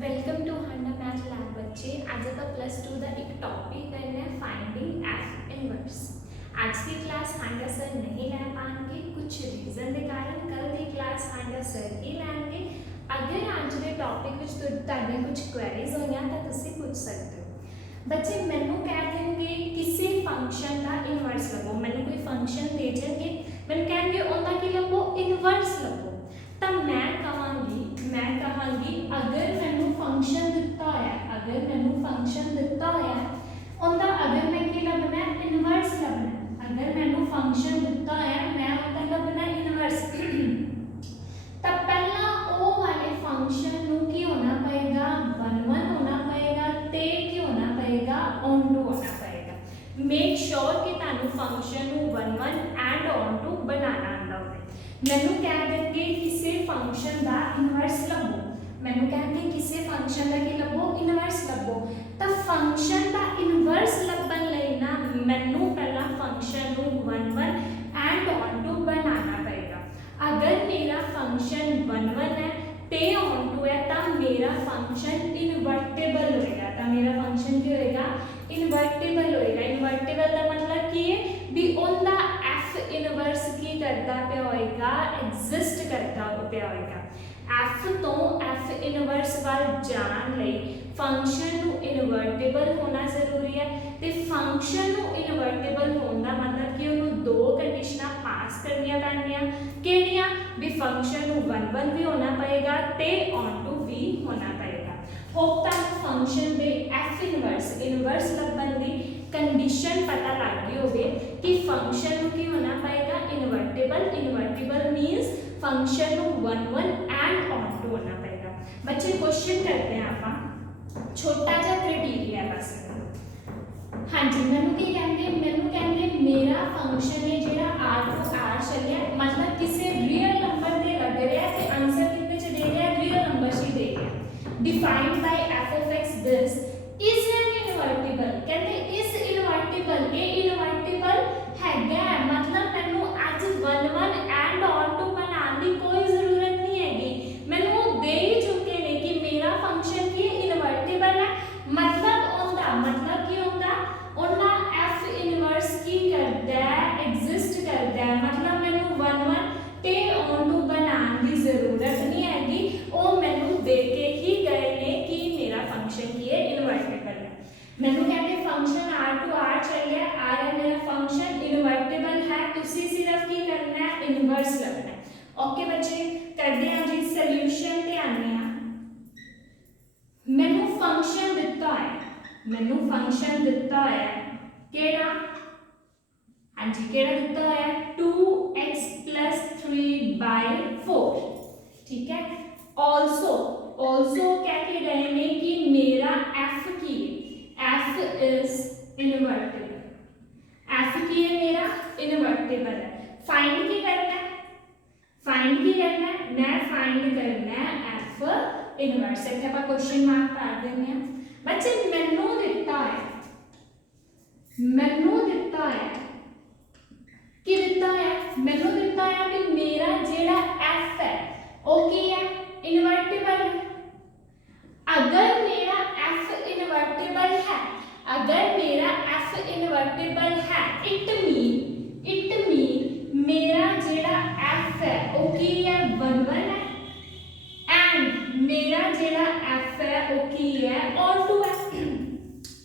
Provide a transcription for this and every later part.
Welcome to हंडा math lab बच्चे। आज आप +2 का एक टॉपिक करना है फाइंडिंग एफ इनवर्स। आज की क्लास हांडा सर नहीं लै पाएंगे, कुछ रीजन के कारण कल की क्लास हांडा सर ही लैंगे। अगर आज के टॉपिक में कुछ क्वेरीज हो तो तुम पूछ सकते हो। बच्चे मैनू कह देंगे किसी फंक्शन का इनवर्स लभो, मैनू कोई फंक्शन दे देंगे, मैनू कहेंगे उनका की लभो इनवर्स लभो, तो मैं कहांगी अगर मैनू फंक्शन दिता है, अगर मैनू फंक्शन दिता है उनका अगर मैं की लभना है इनवर्स लभना है। अगर मैनू फंक्शन दिता है मैं उनका लभना इनवर्स तो पहला ओ वाले फंक्शन नू की होना पएगा 1 होना पएगा ते की होना पएगा ऑन टू होना पएगा। मेक श्योर कि तानू फंक्शन नू 1 एंड ऑन टू बनाना आंदा होवे। मैनू कह देंगे किसी फंक्शन का इनवर्स लभो, मैनू कहेंगे किसी फंक्शन का की लभो इनवर्स लभो, तो फंक्शन का इनवर्स लभन लई ना मैनू पहला फंक्शन नू 1 एंड ऑन टू बनाना पड़ेगा। अगर मेरा फंक्शन 1 है ते ऑन टू है तो मेरा फंक्शन इनवर्टेबल होएगा, तो मेरा फंक्शन की होएगा इनवर्टेबल होएगा। इनवर्टेबल का मतलब की है भी उनका एफ इनवर्स की करता पे होएगा, एग्जिस्ट करता पे होएगा। एफ तो एफ इनवर्स वाल जान लई फंक्शन नू इनवर्टेबल होना जरूरी है, ते फंक्शन नू इनवर्टेबल होने का मतलब कि उन्होंने दो कंडीशनां पास करनियां पैणियां, किहड़ियां भी फंक्शन नू 1 भी होना पएगा ते ऑन टू भी होना पएगा। होप तक फंक्शन दे एफ इनवर्स लभन दी कंडीशन पता लग गई होवे कि फंक्शन नू की होना पएगा इनवर्टेबल मींस फंक्शन नू 1 एंड ऑन टू होना पएगा। बच्चे क्वेश्चन करते हैं आप छोटा सा क्राइटेरिया बस। हाँ जी, मैनू कहंगे मेरा फंक्शन है जेड़ा r टू r चलिया, मतलब किसी रियल नंबर ते लग रहा है ते आंसर कितने च दे रहा है, रियल नंबर से दे रहा है। Defined by f of x this is an invertible, कहते इस इनवर्टिबल ये इनवर्टिबल हैगा, मतलब मैनू आज 1 एंड ऑन टू बनाने की कोई जरूरत नहीं हैगी, मैनू दे ही चुके ने कि मेरा फंक्शन की इनवर्टिबल है, मतलब उनका मतलब की होता उनका f इनवर्स की करदा है, एग्जिस्ट करदा है, मतलब मैनू 1 ते ऑन टू बनाने की जरूरत नहीं हैगी, ओ मैनू दे के ही गए ने कि मेरा फंक्शन की इनवर्टिबल है। मैनू कहते फंक्शन r टू r चलिए, r है मेरा फंक्शन इनवर्टिबल है, तुसी सिर्फ की करना है इनवर्स लभना है। ओके बच्चे, करते हैं जी सॉल्यूशन ते आने हैं। मैनू फंक्शन दिता है, मैनू फंक्शन दिता है केड़ा, हाँ जी केड़ा दिता है 2x + 3/4, ठीक है। ऑल्सो कह के गए ने कि मेरा f की f इज इनवर्टेबल, f की है मेरा इनवर्टेबल है। फाइंड की करना है, फाइंड की करना है, मैं फाइंड करना है f इनवर्स। इत्थे ਆਪਾਂ क्वेश्चन मार्क कर देने हैं। बच्चे मैनू दिता है कि दिता है मैनू दिता है कि मेरा जेड़ा f है वो की है इनवर्टेबल है। अगर मेरा f इनवर्टेबल है, अगर मेरा f इनवर्टेबल है इट मीन मेरा जेड़ा f है वो की है 1 है एंड मेरा जेड़ा f है वो की है ऑन टू है।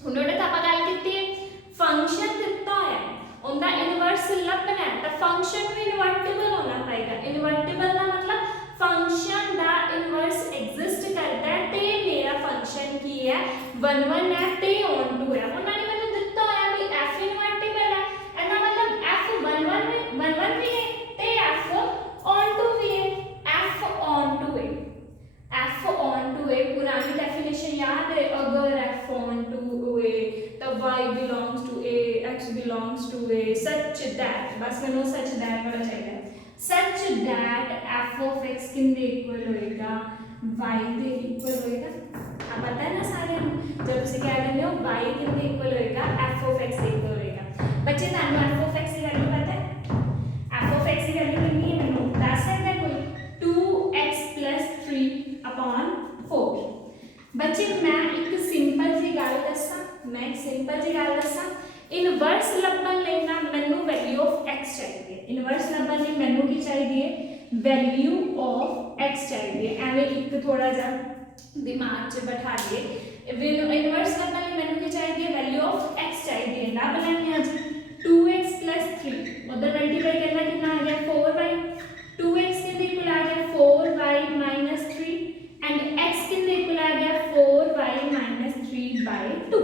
उन्होंने तो आप गल कीती है फंक्शन दिता है उनका इनवर्स लभना है, तो फंक्शन भी इनवर्टेबल होना पड़ेगा। इनवर्टेबल का मतलब फंक्शन का इनवर्स एग्जिस्ट करता है, ते मेरा फंक्शन की है 1 है ते ऑन टू है। उन्होंने मैंने दिता है भी f इनवर्टेबल है, इसका मतलब f 1 भी है ते f ऑन टू भी है। f ऑन टू है, f ऑन टू है पुरानी डेफिनेशन याद है, अगर f ऑन टू है तो y belongs to a, x belongs to a, such that, बस मैंने सच दैट पता चाहिए, such that f of x किंदे इक्वल होएगा y दे इक्वल होएगा। अब पता है ना सारे जब तुम क्या करते हो y किंदे इक्वल होएगा f of x they equal होएगा। बच्चे तानू f of x की वैल्यू पता है, f of x की वैल्यू कितनी है मैंने 10 है कोई 2x + 3/4। बच्चे मैं एक सिंपल जी गल दसा इनवर्स लभन लई ना मैनू वैल्यू ऑफ एक्स चाहिए। इनवर्स लभन लई मैनू की चाहिए वैल्यू ऑफ एक्स चाहिए। एवें एक थोड़ा जा दिमाग च बैठा लिए इनवर्स लभन लई मैनू की चाहिए वैल्यू ऑफ एक्स चाहिए। लभ लैंदे हां जी 2x + 3 उधर मल्टीप्लाई करना कितना आ गया 4y 2x के इक्वल आ गया 4y - 3 एंड x के इक्वल आ गया 4y - 3/2।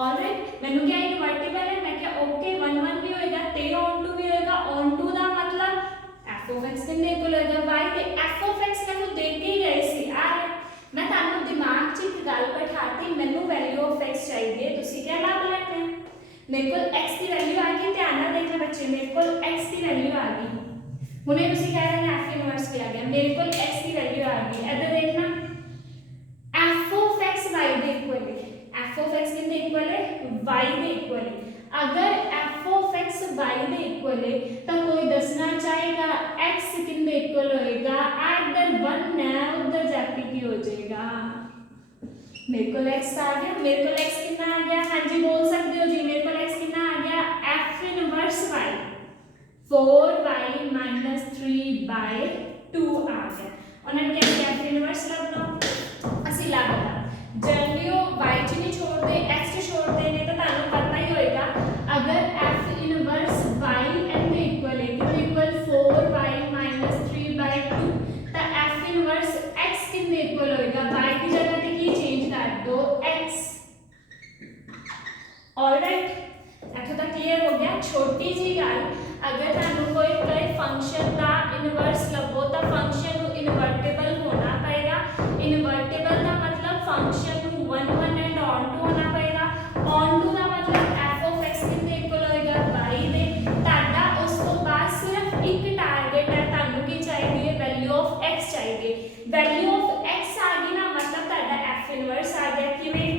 ऑलराइट मैनू क्या इनवर्टिबल है मैं क्या ओके 1 1 भी होएगा ते ऑन टू भी होएगा ऑन टू दा मतलब f of x के इक्वल होएगा y ते f of x मैनू दे के ही गए सी आ मैं तानू दिमाग च एक गल बैठाती मैनू वैल्यू ऑफ x चाहिए तुसी क्या लाभ लेते हैं मेरे को x की वैल्यू आ गई ध्यान नाल देखना बच्चे मेरे को x की वैल्यू आ गई हुणे तुसी कह रहे हैं f इनवर्स भी आ गया मेरे को x की वैल्यू आ गई इधर देखना f of x y दे इक्वल है f of x किसके इक्वल है y दे इक्वल है। अगर f of x y दे इक्वल है तो कोई दसना चाहेगा x किसके इक्वल होएगा इधर 1 है उधर जाके की हो जाएगा मेरे को x आ गया मेरे को x कितना आ गया हां जी बोल सकते हो जी मेरे को x कितना आ गया f इनवर्स y 4y - 3/2 आ गया उन्होंने क्या किया f इनवर्स लभ लो असि लभ ला जल्दियो y च नहीं छोड़ते x च छोड़ते नहीं तो तानू पता ही होएगा अगर f इनवर्स y n के इक्वल है कितने इक्वल 4y - 3/2 तो f इनवर्स x कितने इक्वल होएगा y की जगह पे की चेंज कर दो x। ऑलराइट इथों तक क्लियर हो गया। छोटी जी गल अगर तानू कोई फंक्शन का इनवर्स लभो तो फंक्शन इनवर्टेबल होना पड़ेगा। इनवर्टेबल का मतलब फंक्शन 1 1 एंड ऑन टू होना पड़ेगा। ऑन टू का मतलब f of x कितने इक्वल होएगा y दे ताड़ा उस तो बाद सिर्फ एक टारगेट है तानू की चाहिए वैल्यू ऑफ x चाहिए वैल्यू ऑफ x आ गई ना मतलब ताड़ा f इनवर्स आ गया किवें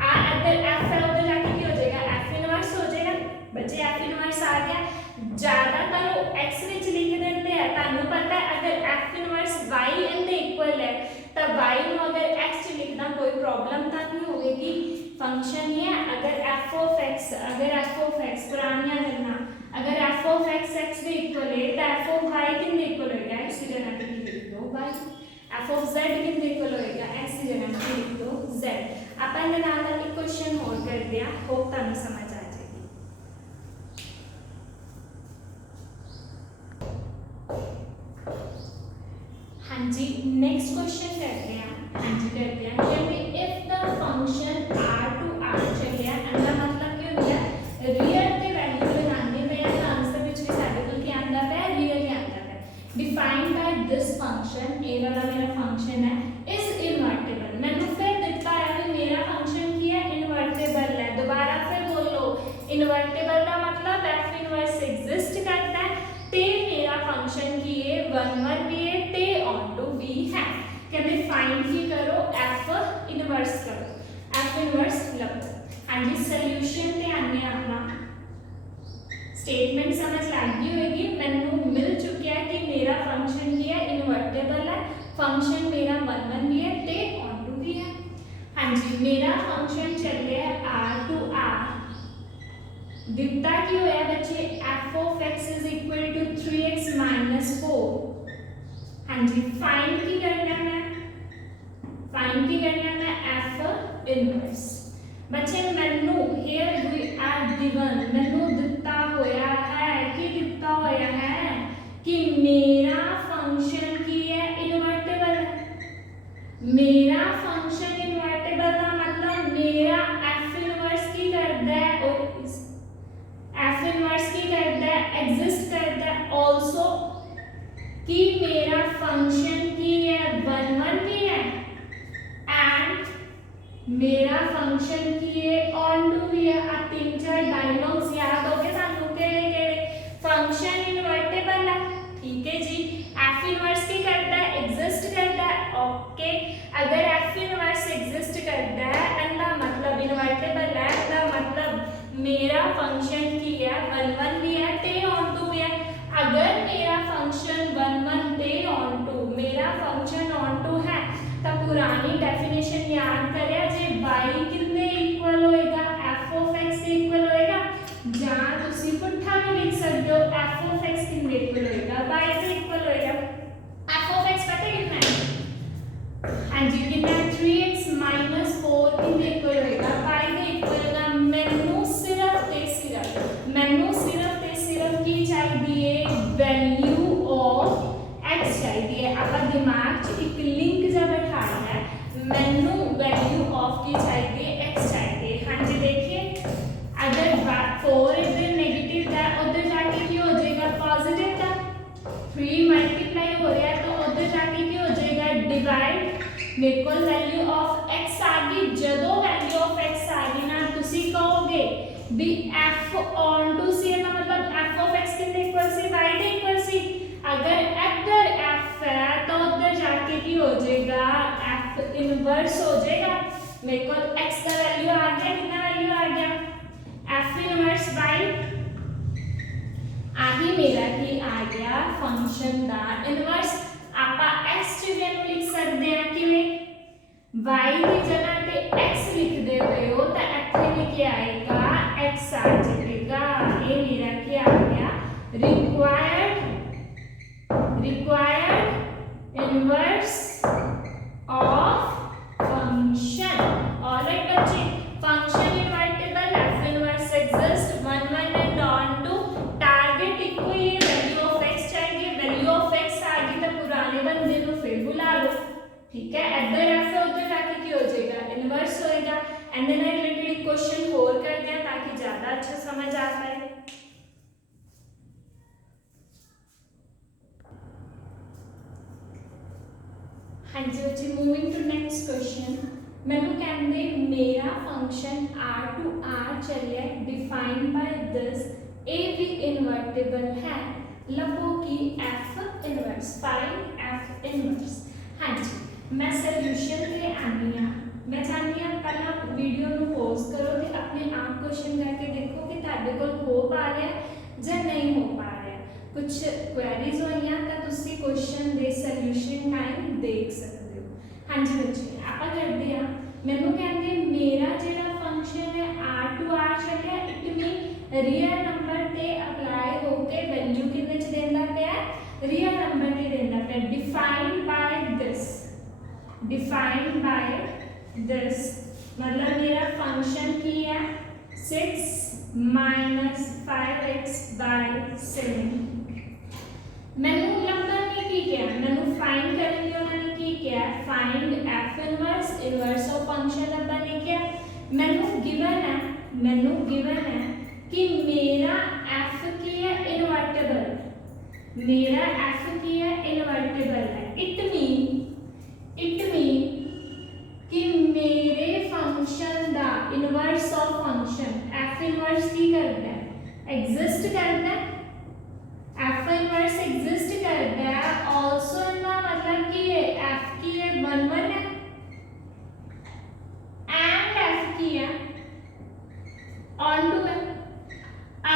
आ इधर f है उधर जाके की हो जाएगा f इनवर्स हो जाएगा बच्चे f इनवर्स आ गया। ज्यादातर x विच लिख देते हैं तानू पता है अगर f इनवर्स y n दे इक्वल है तो y नु अगर x च लिखना कोई प्रॉब्लम तो नहीं होगी। फंक्शन ही है अगर f of x पुरानियां करना अगर f of x they equal है तो f of y कितने इक्वल होएगा x की जगह पे लिख दो y f of z कितने इक्वल होएगा x की जगह पे लिख दो z। अपन ने नाल एक क्वेश्चन और कर दिया होप तानू समझ आ जाएगी। हाँ जी नेक्स्ट क्वेश्चन करते हैं क्योंकि if the function r to r चलिए अंदा मतलब क्या होता है रियल ते वैल्यू बनाने में या आंसर विच भी साडे कोल क्या आंदा है रियल ही आंदा है। डिफाइंड बाय दिस फंक्शन ए वाला मेरा फंक्शन है इज इनवर्टेबल मैंने फिर दिखता है कि मेरा फंक्शन की है इनवर्टेबल है। दोबारा फिर बोलो इनवर्टेबल का मतलब f इनवर्स एग्जिस्ट करता है ते मेरा फंक्शन की है 1 1 भी है ते ऑन टू भी है कहते फाइंड की करो f इनवर्स करो f इनवर्स लभो। हाँ जी सॉल्यूशन ते आने अपना स्टेटमेंट समझ लगी होगी मैनू मिल चुका है कि मेरा फंक्शन की है इनवर्टेबल है फंक्शन मेरा 1 1 भी है ते ऑन टू भी है। हाँ जी मेरा फंक्शन चल रहा है r to r दिखता की होया बच्चे f of x is equal to 3x minus 4। हाँ जी फाइंड की करना है f इनवर्स बच्चे मैनू हियर वी आर गिवन मैनू दिता होया है कि मेरा फंक्शन की है इनवर्टेबल मेरा फंक्शन इनवर्टेबल का मतलब मेरा f इनवर्स की करदा है और f इनवर्स की करता है एग्जिस्ट करता है आल्सो कि मेरा फंक्शन की है 1 1 भी है एंड मेरा फंक्शन की है ऑन टू भी है। आ तीन चार डायलॉग्स याद हो गए सानू केड़े फंक्शन इनवर्टेबल है ठीक है जी f इनवर्स की करता है एग्जिस्ट करता है ओके। अगर f इनवर्स एग्जिस्ट करता है एंड मतलब इनवर्टेबल है तो मतलब मेरा फंक्शन की है 1 1 भी है ते ऑन टू भी है। अगर मेरा फंक्शन 1 1 ते ऑन टू मेरा फंक्शन ऑन टू है तो पुराना पुरानी डेफिनेशन याद करिया जे y कितने इक्वल होएगा f of x के इक्वल होएगा जां तुसी पुट्ठा भी लिख सकते हो f of x कितने इक्वल होएगा y के इक्वल होएगा f of x पता कितना है हां जी कितना 3x - 4 कितने इक्वल होएगा y के इक्वल होगा मैनू सिर्फ की चाहिए वैल्यू ऑफ x चाहिए आपका दिमाग च एक लिंक जा बैठाना है मैनू वैल्यू ऑफ की चाहिए x चाहिए हाँ जी देखिए अगर 4 इधर नेगेटिव है उधर जाके क्या हो जाएगा पॉजिटिव का 3 मल्टीप्लाई हो रहा है तो उधर जाके क्या हो जाएगा डिवाइड बिल्कुल वैल्यू ऑफ x आ गई जदों वैल्यू ऑफ x आ गई ना तुसी कहोगे भी f ऑन टू c का मतलब f of x कितने इक्वल से y के इक्वल से अगर इधर f है तो उधर जाके की हो जाएगा f इनवर्स हो जाएगा मेरे को x का वैल्यू आ गया कितना वैल्यू आ गया f इनवर्स y आही मेरा की आ गया फंक्शन दा इनवर्स आपा x च लिख सकते हैं किवें y की जगह पे x लिख दे रहे हो तो ਇੱਥੇ भी क्या आएगा x आ जाएगा ये मेरा क्या आ गया required inverse of function alright बच्चे function invertible f inverse exist 1 1 and on to target इको ये value of x चाहिए value of x आ गई तो पुराने बंदे को फिर बुला लो ठीक है इधर f है उधर जाके क्या हो जाएगा इनवर्स होएगा एंड देन रिलेटेड क्वेश्चन और करते हैं ताकि ज्यादा अच्छा समझ आ पाए हाँ जी बच्चे मूविंग टू नेक्स्ट क्वेश्चन मैंने कहते मेरा फंक्शन r to r चलिए डिफाइंड बाय दिस a भी इन्वर्टिबल है लंबो की f inverse find f inverse हाँ जी मैं सॉल्यूशन पे आनी हां मैं चाहती हूं पहला वीडियो ਨੂੰ पॉज करो ਤੇ अपने आप क्वेश्चन करके देखो कि ਤੁਹਾਡੇ ਕੋਲ ਹੋ ਪਾ ਰਿਹਾ ਜਾਂ ਨਹੀਂ ਹੋ ਪਾ ਰਿਹਾ कुछ क्वेरीज ਹੋਈਆਂ ਤਾਂ ਤੁਸੀਂ क्वेश्चन ਦੇ सॉल्यूशन टाइम देख सकते हो हाँ जी बच्चे ਆਪਾਂ ਕਰਦੇ ਆ ਮੈਨੂੰ ਕਹਿੰਦੇ ਮੇਰਾ ਜਿਹੜਾ ਫੰਕਸ਼ਨ ਹੈ r to r ਚੱਲਿਆ ਇਟ ਮੀਨ ਰੀਅਲ ਨੰਬਰ ਤੇ ਅਪਲਾਈ ਹੋ ਕੇ ਵੈਲਿਊ ਕਿੰਨੇ ਚ ਦਿੰਦਾ ਪਿਆ ਰੀਅਲ ਨੰਬਰ ਤੇ ਦਿੰਦਾ ਪਿਆ डिफाइंड बाय दिस मतलब मेरा फंक्शन की है 6 माइनस 5x बाय 7 मैंने नंबर ने की क्या मैंने फाइंड करने के उन्होंने की क्या find f inverse of function number ने क्या मैंने गिवन है कि मेरा f की है इनवर्टिबल है इट मीन कि मेरे फंक्शन दा inverse of function f inverse की करता है एग्जिस्ट करता है f इनवर्स एग्जिस्ट करता है आल्सो ना मतलब कि ये f की है 1 1 है एंड f की है ऑन टू है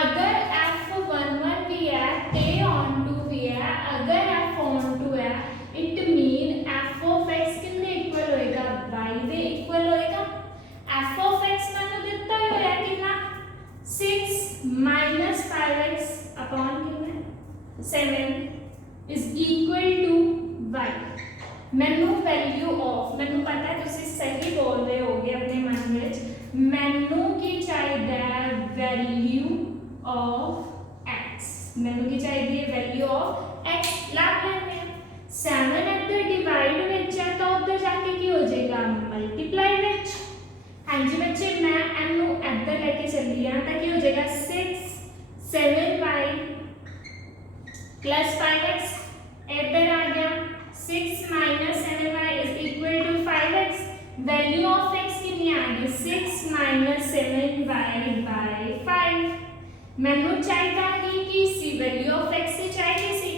अगर f 1 1 भी है ते ऑन टू भी है अगर f ऑन टू है it mean f of x कितने इक्वल होएगा y दे इक्वल होएगा f of x मैंने दिता ही होया कितना 6 minus 5x upon कितना 7 is equal to y मैनू वैल्यू ऑफ मैनू पता है तुसी सही बोल रहे होगे अपने मन में मैनू की चाहिए वैल्यू ऑफ x मैनू की चाहिए वैल्यू ऑफ x लाभ लेते हैं 7 इधर डिवाइड विच है तो उधर जाके की हो जाएगा मल्टीप्लाई विच हाँ जी बच्चे मैं एन इधर लेके चली हां ताकि हो जाएगा 6 7y प्लस 5x इधर आ गया 6 minus 7y is equal to 5x value of x कितनी आ गई 6 माइनस 7y बाय 5 मैनू चाहिए कि सी वैल्यू ऑफ x से चाहिए सी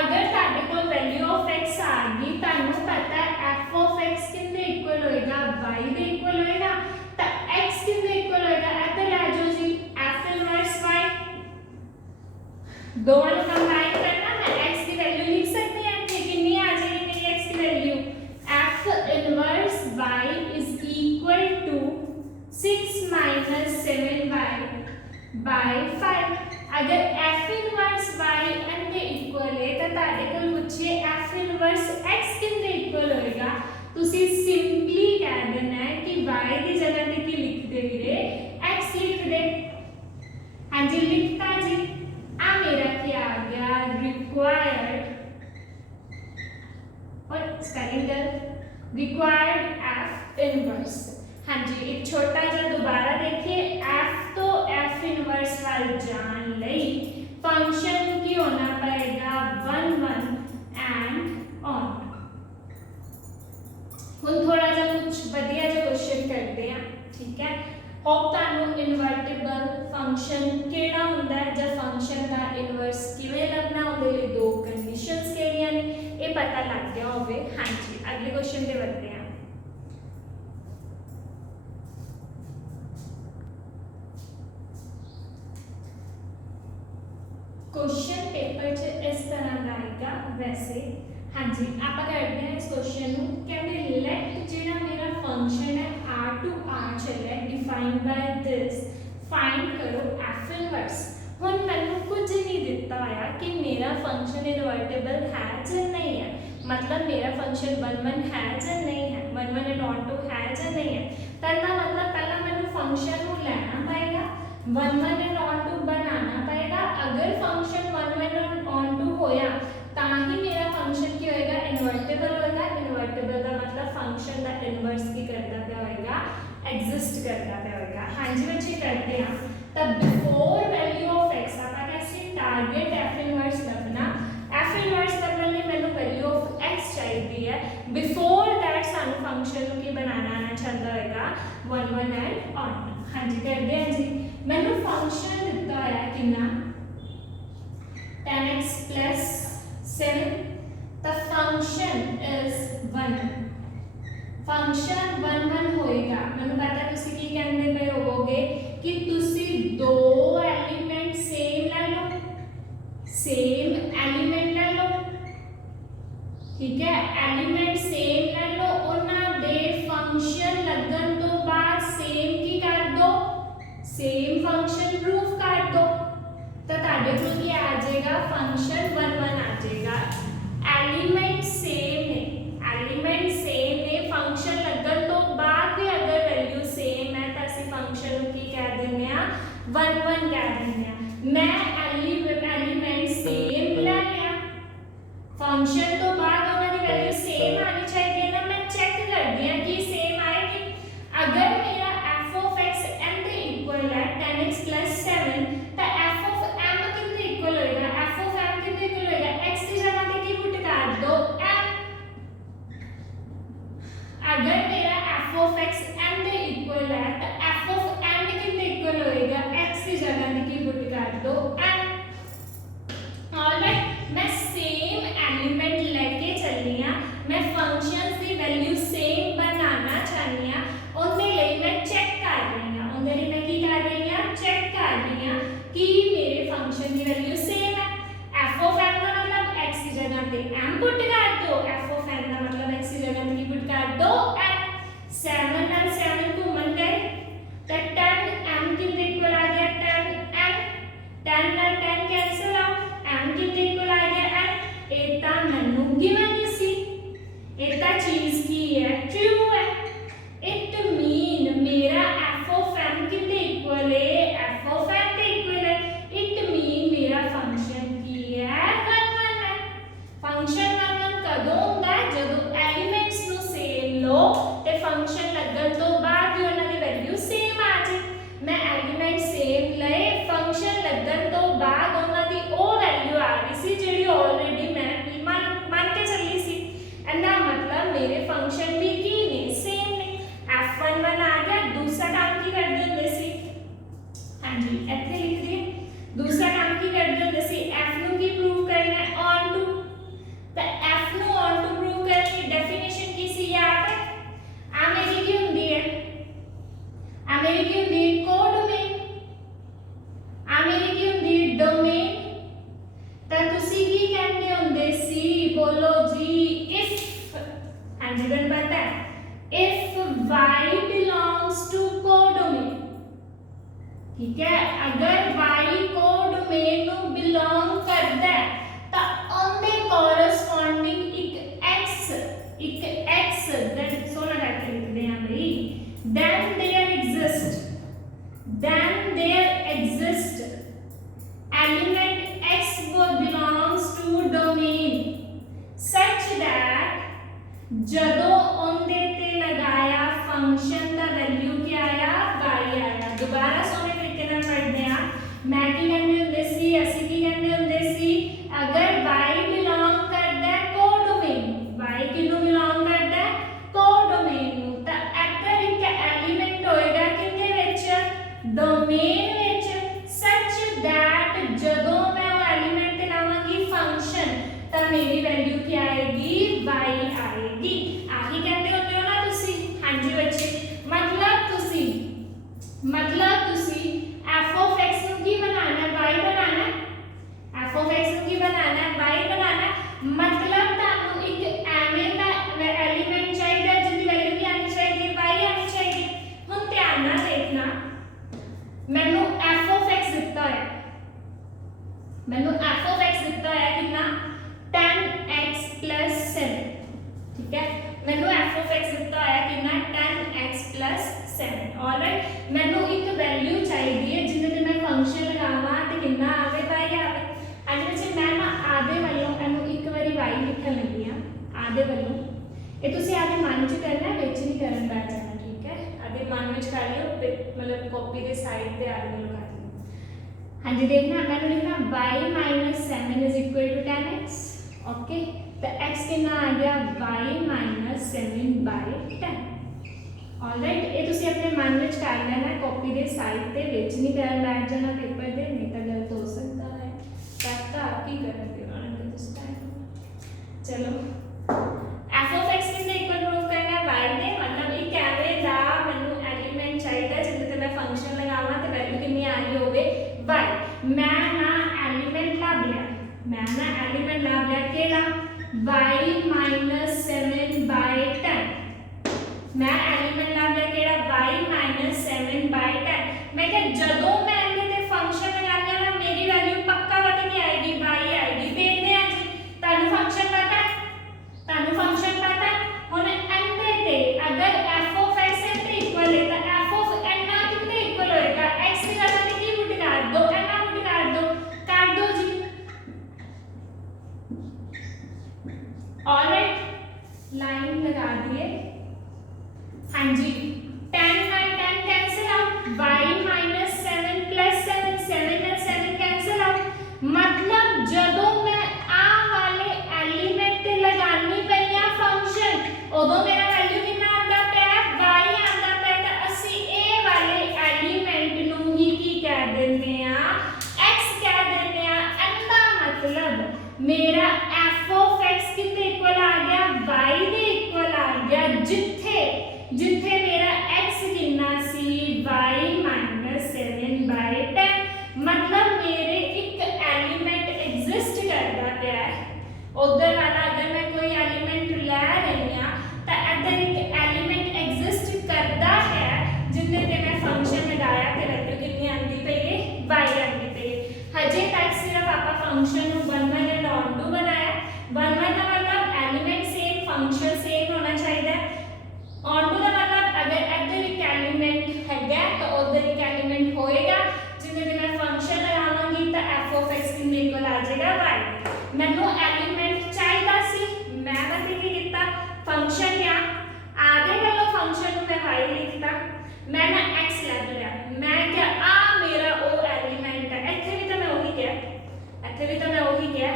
अगर ਤੁਹਾਡੇ ਕੋਲ वैल्यू ऑफ x आ गई ਤੁਹਾਨੂੰ पता है f of x कितने इक्वल होएगा y ਦੇ इक्वल होएगा तो x कितने इक्वल होएगा इधर ले जाओ जी f इनवर्स y दोनों को कंबाइन करना है x की वैल्यू लिख सकते हैं कि कितनी आ जाएगी मेरी x की वैल्यू f इनवर्स by 5। अगर f इनवर्स y n ਦੇ ਇਕੁਅਲ ਹੈ ਤਾਂ ਤੁਹਾਡੇ ਕੋਲ ਪੁੱਛੇ f ਇਨवर्स x ਕਿੰਨੇ ਇਕੁਅਲ ਹੋਏਗਾ, ਤੁਸੀਂ ਸਿੰਪਲੀ ਕਹਿ ਦੇਣਾ ਹੈ ਕਿ y ਦੀ ਜਗ੍ਹਾ ਤੇ ਕੀ ਲਿਖਦੇ ਵੀਰੇ, x ਲਿਖ ਦੇ। हाँ जी लिखता जी, आ मेरा क्या आ गया, रिक्वायर्ड, और स्पेलिंग कर रिक्वायर्ड f इनवर्स। हाँ जी एक छोटा सा दोबारा देखिए, f तो f इनवर्स वाल जान लई फंक्शन की होना पड़ेगा 1 1 एंड ऑन। हुण थोड़ा सा कुछ बढ़िया जो क्वेश्चन करते हैं, ठीक है। होप तुहानू इनवर्टिबल फंक्शन केड़ा हुंदा है, जब फंक्शन का इनवर्स किवें लभना, उहदे लई दो कंडीशंस केड़ियां ने ये पता लग गया होवे। हाँ जी अगले क्वेश्चन पे बढ़ते हैं। क्वेश्चन पेपर च इस तरह का आएगा वैसे। हाँ जी आप करते हैं इस क्वेश्चन को, कहते लेट जेड़ा मेरा फंक्शन है r टू r चले डिफाइंड बाय दिस, फाइंड करो f इनवर्स। हुण मैंने कुछ नहीं दिता होया कि मेरा फंक्शन इनवर्टिबल है या नहीं है, मतलब मेरा फंक्शन 1 1 है या नहीं है, 1 1 एंड ऑन टू है या नहीं है। तदा मतलब पहला मैंने फंक्शन को लेना पड़ेगा, 1 1 एंड ऑन टू बनाना पड़ेगा। अगर फंक्शन 1 1 एंड ऑन टू होया ताही मेरा फंक्शन की होएगा, इनवर्टिबल होएगा। इनवर्टिबल का मतलब फंक्शन का इनवर्स की करता क्या होएगा, एग्जिस्ट करता क्या होएगा। हाँ जी बच्चे करते हैं। तब बिफोर वैल्यू ऑफ x आपका कैसे टारगेट f इनवर्स लभना, f इनवर्स लभन लई मैंने वैल्यू ऑफ x चाहिए है। बिफोर दैट सानू फंक्शन की बनाना आना चाहता होएगा 1 1 एंड ऑन। हाँ जी करते हैं जी, मैंने फंक्शन दिता होया कितना 10x plus 7, the function is 1। Function 1 1 होएगा, मैंने पता तुसी की कहने पे होगे कि तुसी दो एलिमेंट सेम ले लो, सेम एलिमेंट ले लो, ठीक है। एलिमेंट सेम ले लो, उन्हां दे फंक्शन लगन तो बाद सेम की कर दो, सेम फंक्शन प्रूफ कर दो, तो ਤੁਹਾਡੇ ਕੋਲ ਕੀ ਆ ਜਾਏਗਾ, फंक्शन 1 1 आ जाएगा। एलिमेंट सेम ने, एलिमेंट सेम ने, फंक्शन लगन तो बाद भी अगर वैल्यू सेम है तो ਅਸੀਂ फंक्शन ਨੂੰ ਕੀ ਕਹਿ ਦਿੰਦੇ ਆ, 1 1 ਕਹਿ ਦਿੰਦੇ ਆ। मैं एलिमेंट सेम ले लिया, फंक्शन तो बाद ਉਹਨਾਂ ਦੀ वैल्यू सेम आनी चाहिए ना, मैं चेक करदी हां कि सेम आएगी। अगर मेरा f of x m ਦੇ ਇਕੁਅਲ है 10x plus 7 तो f of m कितने इक्वल होएगा, f of m कितने इक्वल होएगा, x की जगह पे की पुट कर दो m। अगर मेरा f of x m ਦੇ इक्वल है तो f of n कितने इक्वल होएगा, x की जगह पे की पुट कर दो n। ऑलराइट मैं सेम एलिमेंट लेके चलनी आ, मैं फंक्शंस की वैल्यू सेम बनाना चाहनी आ, उनके लिए मैं चेक कर रही हां, उनके लिए मैं की कर रही हां, चेक कर रही हां कि मेरे फंक्शन की वैल्यू सेम है। f of m का मतलब x की जगह पे m पुट कर दो, f of n का मतलब x की जगह पे की पुट कर दो m। 7 और 7 को मन गए तो 10 m कितने इक्वल आ गया, 10 m, 10 और 10 कैंसिल आउट, m कितने इक्वल आ गया m। एता मैनू गिवन दिसी, एता चीज की है, ट्रू है। इट मीन मेरा f of m कितने इक्वल है, f of n के इक्वल है। इट मीन मेरा फंक्शन की है 1 1 है। फंक्शन 1 1 कदों होंदा है, जदों एलिमेंट्स नु सेम लो ते फंक्शन लगन तो बाद भी उन्हां दी वैल्यू सेम आ जाए। मैं एलिमेंट सेम लए, फंक्शन लगन तो बाद उन्हां दी ओ वैल्यू आ रही सी जेडी ऑलरेडी मैं मान के चली सी। एंदा मतलब मेरे फंक्शन भी की ने सेम ने, f1 1 आ गया। दूसरा काम की कर देंगे सी, हाँ जी ਇੱਥੇ लिख दिए। दूसरा काम की कर देंगे सी, f ਨੂੰ ਕੀ प्रूव करना है, ऑन टू। तो f ਨੂੰ ऑन टू प्रूव करने की डेफिनेशन की सी याद है, आ मेरी की ਹੁੰਦੀ है, आ मेरी की ਹੁੰਦੀ है कोडोमेन, आ मेरी की ਹੁੰਦੀ है डोमेन। ਤਾਂ ਤੁਸੀਂ ਕੀ ਕਹਿੰਦੇ ਹੁੰਦੇ ਸੀ, बोलो जी if, हाँ जी बन पता है, if y belongs to codomain, ठीक है। अगर y कोडोमेन ਨੂੰ बिलोंग करता है ਤਾਂ ਉਹਦੇ ਕੋਰਸਪੋਂਡਿੰਗ ਇੱਕ x then ਸੋਨਾ ਕਰਕੇ ਲਿਖਦੇ ਹਾਂ ਬਈ then there exist element x belongs to domain such that ਜਦੋਂ ਉਹਦੇ ਤੇ ਲਗਾਇਆ ਫੰਕਸ਼ਨ ਦਾ ਵੈਲਿਊ ਕੀ ਆਇਆ y ਆਇਆ। ਦੁਬਾਰਾ ਸੋਨੇ ਤਰੀਕੇ ਨਾਲ ਪੜ੍ਹਦੇ ਆ। ਮੈਂ ਕੀ ਕਹਿੰਦੇ ਹੁੰਦੇ ਸੀ, ਅਸੀਂ ਕੀ ਕਹਿੰਦੇ ਹੁੰਦੇ ਸੀ, ਅਗਰ y ਬਿਲੋਂਗ ਕਰਦਾ ਹੈ ਕੋਡੋਮੇਨ, y ਕਿਹਨੂੰ ਬਿਲੋਂਗ ਕਰਦਾ ਹੈ ਕੋਡੋਮੇਨ ਨੂੰ, ਤਾਂ ਇੱਧਰ ਇੱਕ ਐਲੀਮੈਂਟ ਹੋਏਗਾ ਕਿਹਦੇ ਵਿੱਚ ਡੋਮੇਨ ਵਿੱਚ such that ਜਦੋਂ ਮੈਂ ਉਹ ਐਲੀਮੈਂਟ ਤੇ ਲਾਵਾਂਗੀ ਫੰਕਸ਼ਨ ਤਾਂ ਮੇਰੀ ਵੈਲਿਊ ਕੀ ਆਏਗੀ y ਆਏਗੀ। ਆਹੀ ਕਹਿੰਦੇ ਹੁੰਦੇ ਹੋ ਨਾ ਤੁਸੀਂ। ਹਾਂਜੀ ਬੱਚੇ, मतलब ਤੁਸੀਂ f of x ਨੂੰ ਕੀ ਬਣਾਉਣਾ है y ਬਣਾਉਣਾ है। f of x ਨੂੰ ਕੀ ਬਣਾਉਣਾ है y ਬਣਾਉਣਾ है। मतलब ਤੁਹਾਨੂੰ ਇੱਕ ਐਵੇਂ ਦਾ ਐਲੀਮੈਂਟ ਚਾਹੀਦਾ ਜਿਹਦੀ ਵੈਲਿਊ ਕੀ ਆਣੀ ਚਾਹੀਦੀ y ਆਣੀ ਚਾਹੀਦੀ। ਹੁਣ ਧਿਆਨ ਨਾਲ ਦੇਖਣਾ, ਮੈਨੂੰ f of x ਦਿੱਤਾ ਹੈ, ਮੈਨੂੰ f of x ਦਿੱਤਾ ਹੈ ਕਿੰਨਾ 10x 7, ठीक है। ਮੈਨੂੰ f of x ਦਿੱਤਾ ਹੋਇਆ ਕਿੰਨਾ 10x 7। ਆਲਰਾਈਟ, ਮੈਨੂੰ ਇੱਕ ਵੈਲਿਊ ਚਾਹੀਦੀ ਹੈ ਜਿਹਦੇ ਤੇ ਮੈਂ ਫੰਕਸ਼ਨ ਲਗਾਵਾਂ ਤੇ ਕਿੰਨਾ ਆਵੇ y ਆਵੇ। ਅੱਜ ਬੱਚੇ ਮੈਂ ਨਾ ਆਦੇ ਵੱਲੋਂ ਇਹਨੂੰ ਇੱਕ ਵਾਰੀ y ਲਿਖਣ ਲੱਗੀ ਆ, ਆਦੇ ਵੱਲੋਂ। ਇਹ ਤੁਸੀਂ ਆਦੇ ਮਨ ਚ ਕਰਨਾ, ਵਿੱਚ ਨਹੀਂ ਕਰਨ ਬੈਠ ਜਾਣਾ, ਠੀਕ ਹੈ। ਆਦੇ ਮਨ ਵਿੱਚ ਕਰ ਲਿਓ, ਮਤਲਬ ਕਾਪੀ ਦੇ ਸਾਈਡ ਤੇ ਆਦੇ ਵੱਲੋਂ ਕਰ ਲਿਓ। ਹਾਂਜੀ ਦੇਖਣਾ, ਮੈਨੂੰ ਲਿਖਣਾ y 7 = 10x, ओके। तो x कितना आ गया y - 7/10। ऑलराइट, ये तुसी अपने मन में कर लेना, कॉपी दे साइड ते विच नहीं करन बैठ जाना पेपर दे, नहीं तो गलत हो सकता है। करता की करते उन्होंने दिस टाइम। चलो f of x किसने इक्वल प्रूव करना है y दे, मतलब एक एवे दा मैनू एलिमेंट चाहिए जिसते ते मैं फंक्शन लगावां ते वैल्यू कितनी आ रही होवे y। मैं ना एलिमेंट लभ लिया, मैं ना एलिमेंट लभ लिया केड़ा y - 7/10। मैं एलिमेंट लभ लिया केड़ा y - 7/10। मैं क्या जदों मैं इनके ते फंक्शन लगानी है ना मेरी वैल्यू पक्का पता नहीं आएगी y आएगी। देखते हैं जी, तानू फंक्शन पता है, तानू फंक्शन पता है। हुन इनके ते अगर f of x इनके इक्वल है तो f of n कितने इक्वल होएगा x की जगह पे की पुट कर दो, n पुट कर दो जी। ऑलराइट, लाइन लगा दिए। हाँ जी, 10/10 कैंसिल आउट, y - 7 + 7 7 और 7 कैंसिल आउट। मतलब जदों मैं आ वाले एलिमेंट ते लगानी पई आ फंक्शन, उदों मेरा वैल्यू कितना आंदा पिया y आंदा पिया। तो ਅਸੀਂ ए वाले एलिमेंट ਨੂੰ ਹੀ ਕੀ ਕਹਿ ਦਿੰਦੇ ਆ x ਕਹਿ ਦਿੰਦੇ ਆ। ਇਹਦਾ मतलब मेरा f of x कितने इक्वल आ गया y दे इक्वल आ गया, जिथे मेरा x कितना सी y - 7/10। मतलब मेरे एक एलिमेंट एग्जिस्ट करता पिया है। उधर वाला अगर मैं कोई एलिमेंट ले रही हां तो इधर एक एलिमेंट एग्जिस्ट करता है जिन्ने ते मैं फंक्शन लगाया ते वैल्यू कितनी आंदी पई है y आंदी पई है। हजे तक सिर्फ आपा फंक्शन ਨੂੰ 1 1 एंड ऑन टू बनाया। 1 1 का मतलब एलिमेंट सेम फंक्शन सेम होना चाहिए। ऑन टू का मतलब अगर इधर एक एलिमेंट है तो उधर एक एलिमेंट होएगा जिन्हें मैं फंक्शन लगावांगी तो f of x कितने इक्वल आ जाएगा y। मैनू एलिमेंट चाहिए सी, मैं पता की कीता फंक्शन या आधे वाला फंक्शन में y लिखता, मैं ना x लग लिया। मैं क्या आ मेरा ओ एलिमेंट है, इथे भी तो मैं वही क्या, इथे भी तो मैं वही क्या,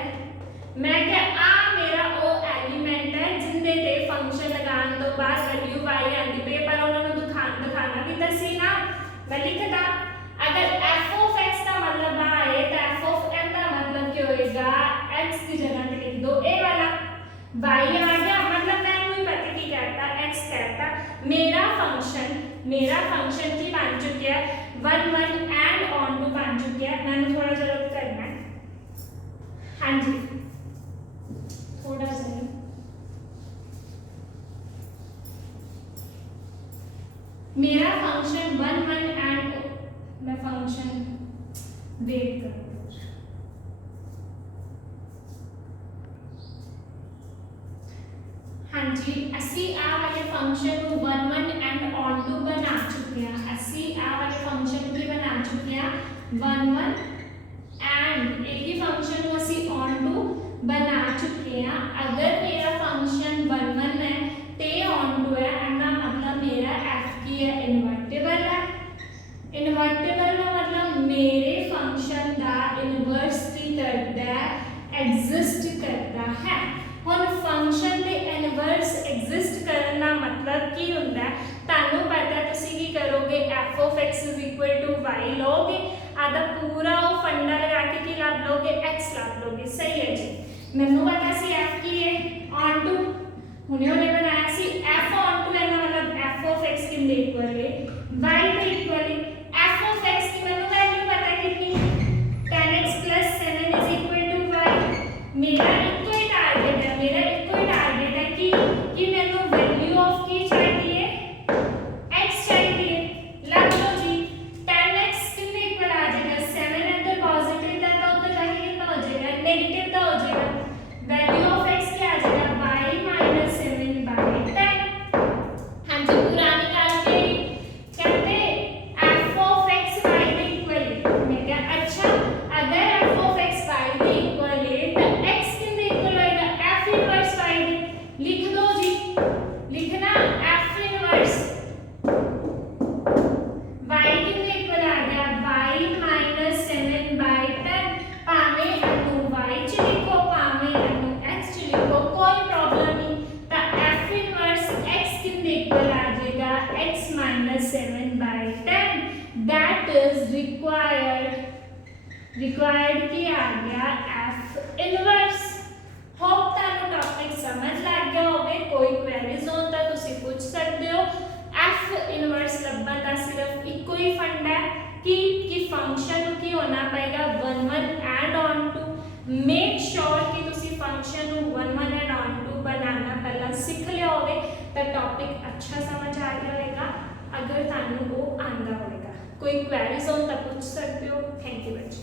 मैं क्या आ मेरा ओ एलिमेंट है जिंदे ते फंक्शन लगाने तो बाद वैल्यू y आंदी पे, पर उन्होंने दिखाना भी दसी ना। मैं लिखता अगर f of x का मतलब आ है तो f of n का मतलब क्या होएगा x की जगह पे लिख दो a वाला y आ गया। मतलब मैं कोई पता की कहता x कहता मेरा फंक्शन की बन चुकी है 1 1 एंड ऑन टू बन चुकी है। मैंने थोड़ा जरूर करना है, हाँ जी थोड़ा सा मेरा फंक्शन 1 1 एंड मैं फंक्शन वेट करूँ। हाँ जी, असी आ वाले फंक्शन को 1 1 एंड ऑन टू बना चुके हैं। असी आ वाले फंक्शन भी बना चुके हैं 1 1 एंड एक ही फंक्शन को असी ऑन टू बना चुके हैं। अगर मेरा फंक्शन 1 1 है ते ऑन टू है एंड मतलब मेरा f की है इनवर्टेबल है। इनवर्टेबल का मतलब मेरे फंक्शन का इनवर्स की करता है एग्जिस्ट करता है। हुण फंक्शन दे इनवर्स एग्जिस्ट करना मतलब की हुंदा है, तानू पता है तुसी की करोगे f of x = y लोगे, आधा पूरा वो फंडा लगा के की लाभ लोगे x लाभ लोगे। सही है जी, मैनू पता सी f की है ऑन टू, हुणे उन्हें बनाया सी f ऑन टू है मतलब f of x किंदे इक्वल है y दे इक्वल है। f of x की मैनू वैल्यू पता है कितनी 10x + 7 = y। मेरा इक्को ही टारगेट है, मेरा इक्को ही टारगेट है कि मैनू वैल्यू ऑफ की चाहिए x चाहिए। लग लो जी 10x कितने इक्वल आ जाएगा 7 अंदर पॉजिटिव था तो उधर जाके कितना हो जाएगा नेगेटिव का हो जाएगा। वैल्यू ऑफ x क्या आ जाएगा y - 7/10। हाँ जी, पुरानी गाल पे कहते f of x y के इक्वल है। मैं क्या अच्छा अगर f of x y के इक्वल है तो x कितने इक्वल होएगा f इनवर्स y के। लिख दो जी, लिखना f इनवर्स y कितने इक्वल आ गया y - 7/10। पावे अनु y च लिखो पावे अनु x च लिखो कोई प्रॉब्लम नहीं। तो f इनवर्स x कितने इक्वल आ जाएगा x - 7/10। दैट इज रिक्वायर्ड की आ गया f इनवर्स। होप तानू टॉपिक समझ लग गया होवे। कोई क्वेरीज हो तो तुसी पूछ सकते हो। f इनवर्स लब्बन दा सिर्फ इको ही फंडा है कि फंक्शन की होना पड़ेगा 1 1 and on to. Make sure कि तुसी फंक्शन को 1 1 एंड ऑन टू बनाना पहला सीख लिया होवे तो टॉपिक अच्छा समझ आ गया होगा। अगर तानू वो आंदा होगा, कोई क्वेरीज हो तो पूछ सकते हो। थैंक यू बच्चे।